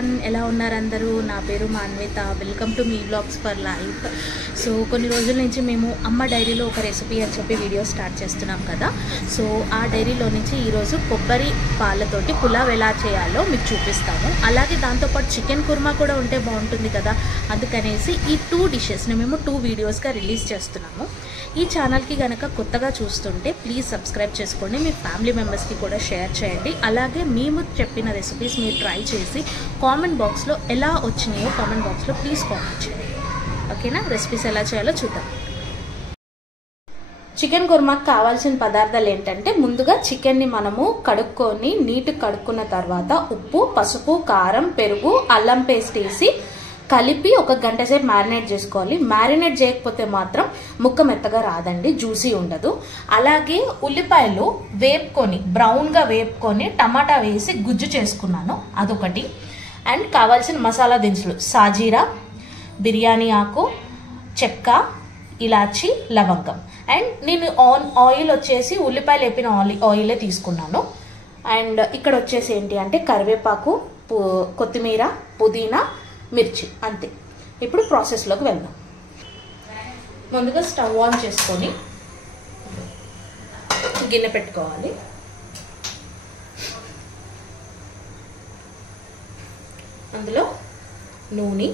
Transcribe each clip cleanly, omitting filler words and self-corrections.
Everyone, ఎలా ఉన్నారు అందరూ? నా పేరు మాన్విత. వెల్కమ్ టు మీ బ్లాగ్స్ ఫర్ లైఫ్. సో కొన్ని రోజుల నుంచి మేము అమ్మ డైరీలో ఒక రెసిపీ అని చెప్పి వీడియో స్టార్ట్ చేస్తున్నాం కదా. సో ఆ డైరీలో నుంచి ఈరోజు కొబ్బరి పాలతోటి పులావ్ ఎలా చేయాలో మీకు చూపిస్తాము. అలాగే దాంతోపాటు చికెన్ కుర్మా కూడా ఉంటే బాగుంటుంది కదా, అందుకనేసి ఈ 2 డిషెస్ని మేము 2 వీడియోస్గా రిలీజ్ చేస్తున్నాము. ఈ ఛానల్కి కనుక కొత్తగా చూస్తుంటే ప్లీజ్ సబ్స్క్రైబ్ చేసుకోండి, మీ ఫ్యామిలీ మెంబర్స్కి కూడా షేర్ చేయండి. అలాగే మేము చెప్పిన రెసిపీస్ మీరు ట్రై చేసి కామెంట్ బాక్స్లో ఎలా వచ్చినాయో కామెంట్ బాక్స్లో ప్లీజ్ కామెంట్ చేయండి. ఓకేనా? రెసిపీస్ ఎలా చేయాలో చూద్దాం. చికెన్ కుర్మాకి కావాల్సిన పదార్థాలు ఏంటంటే, ముందుగా చికెన్ని మనము కడుక్కొని నీట్గా కడుక్కున్న తర్వాత ఉప్పు, పసుపు, కారం, పెరుగు, అల్లం పేస్ట్ వేసి కలిపి ఒక గంట సేపు మ్యారినేట్ చేసుకోవాలి. మ్యారినేట్ చేయకపోతే మాత్రం ముక్క మెత్తగా రాదండి, జ్యూసీ ఉండదు. అలాగే ఉల్లిపాయలు వేపుకొని బ్రౌన్గా వేపుకొని టమాటా వేసి గుజ్జు చేసుకున్నాను, అదొకటి. అండ్ కావాల్సిన మసాలా దినుసులు సాజీరా, బిర్యానీ ఆకు, చెక్క, ఇలాచి, లవంగం. అండ్ నేను ఆయిల్ వచ్చేసి ఉల్లిపాయలు వేపిన ఆయిలే తీసుకున్నాను. అండ్ ఇక్కడ వచ్చేసి ఏంటి అంటే కరివేపాకు, కొత్తిమీర, పుదీనా, మిర్చి, అంతే. ఇప్పుడు ప్రాసెస్లోకి వెళ్దాం. ముందుగా స్టవ్ ఆన్ చేసుకొని గిన్నె పెట్టుకోవాలి. అందులో నూనె,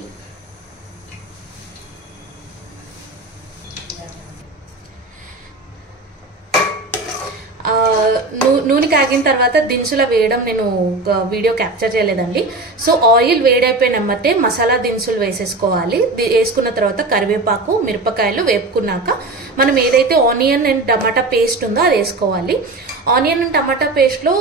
నూనె కాగిన తర్వాత దినుసుల వేయడం నేను వీడియో క్యాప్చర్ చేయలేదండి. సో ఆయిల్ వేడైపోయిన వెంబటే మసాలా దినుసులు వేసేసుకోవాలి. వేసుకున్న తర్వాత కరివేపాకు, మిరపకాయలు వేపుకున్నాక మనం ఏదైతే ఆనియన్ అండ్ టమాటా పేస్ట్ ఉందో అది వేసుకోవాలి. ఆనియన్ అండ్ టమాటా పేస్ట్లో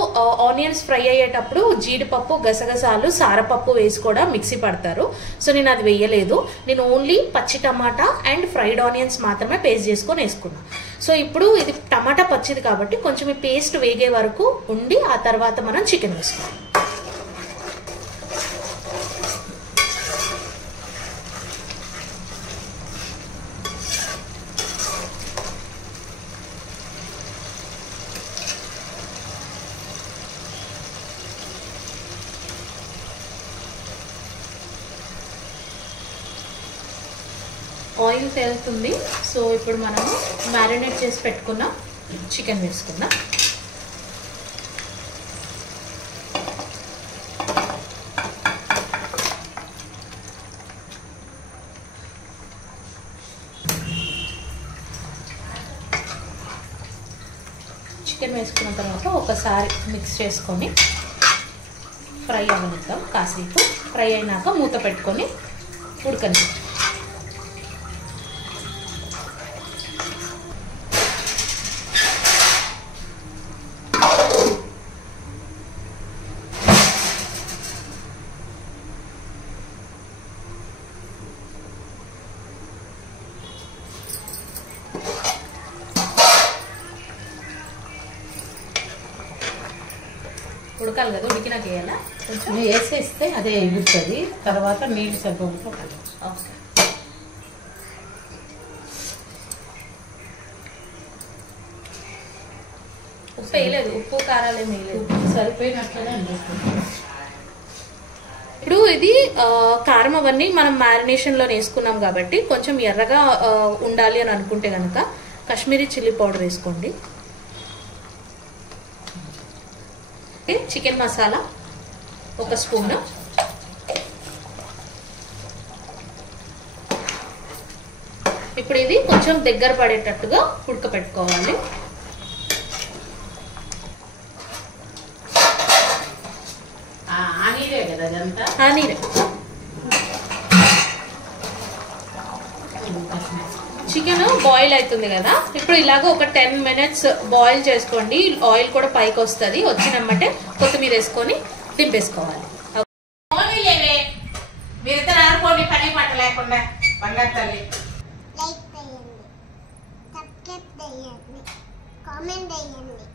ఆనియన్స్ ఫ్రై అయ్యేటప్పుడు జీడిపప్పు, గసగసాలు, సారపప్పు వేసి కూడా మిక్సీ పడతారు. సో నేను అది వేయలేదు, నేను ఓన్లీ పచ్చి టమాటా అండ్ ఫ్రైడ్ ఆనియన్స్ మాత్రమే పేస్ట్ చేసుకొని వేసుకున్నాను. సో ఇప్పుడు ఇది టమాటా పచ్చిది కాబట్టి కొంచెం ఈ పేస్ట్ వేగే వరకు ఉండి ఆ తర్వాత మనం చికెన్ వేసుకోవాలి. ఆయిల్ తేలుతుంది. సో ఇప్పుడు మనము మ్యారినేట్ చేసి పెట్టుకున్న చికెన్ వేసుకుందాం. చికెన్ వేసుకున్న తర్వాత ఒకసారి మిక్స్ చేసుకొని ఫ్రై అవ్వనిద్దాం. కాసేపు ఫ్రై అయినాక మూత పెట్టుకొని ఉడకనిద్దాం. ఉడకాలి కదా, ఉడికినాక వేయాలా? కొంచెం వేసేస్తే అదే ఎగురుతుంది, తర్వాత నీళ్ళు సరిపోతే ఓకే. ఉప్పు వేయలేదు, ఉప్పు కారాలు ఏమి వేయలేదు, సరిపోయినట్లనే అనిపిస్తుంది. ఇప్పుడు ఇది కారం అవన్నీ మనం మ్యారినేషన్లో వేసుకున్నాం కాబట్టి కొంచెం ఎర్రగా ఉండాలి అని అనుకుంటే కనుక కాశ్మీరీ చిల్లీ పౌడర్ వేసుకోండి. చికెన్ మసాలా 1 స్పూన్, ఇప్పుడు ఇది కొంచెం దగ్గర పడేటట్టుగా ఉడకపెట్టుకోవాలి. నీరే చికెన్ బాయిల్ అవుతుంది కదా, ఇప్పుడు ఇలాగ ఒక 10 మినిట్స్ బాయిల్ చేసుకోండి. ఆయిల్ కూడా పైకి వస్తుంది, వచ్చినమ్మటే కొత్తిమీర వేసుకొని దింపేసుకోవాలి. మీరిద్దరు ఆడుకోండి, పని పట్ట లేకుండా. బంగారు తల్లి లైక్ చేయండి, సబ్స్క్రైబ్ చేయండి, కామెంట్ చేయండి.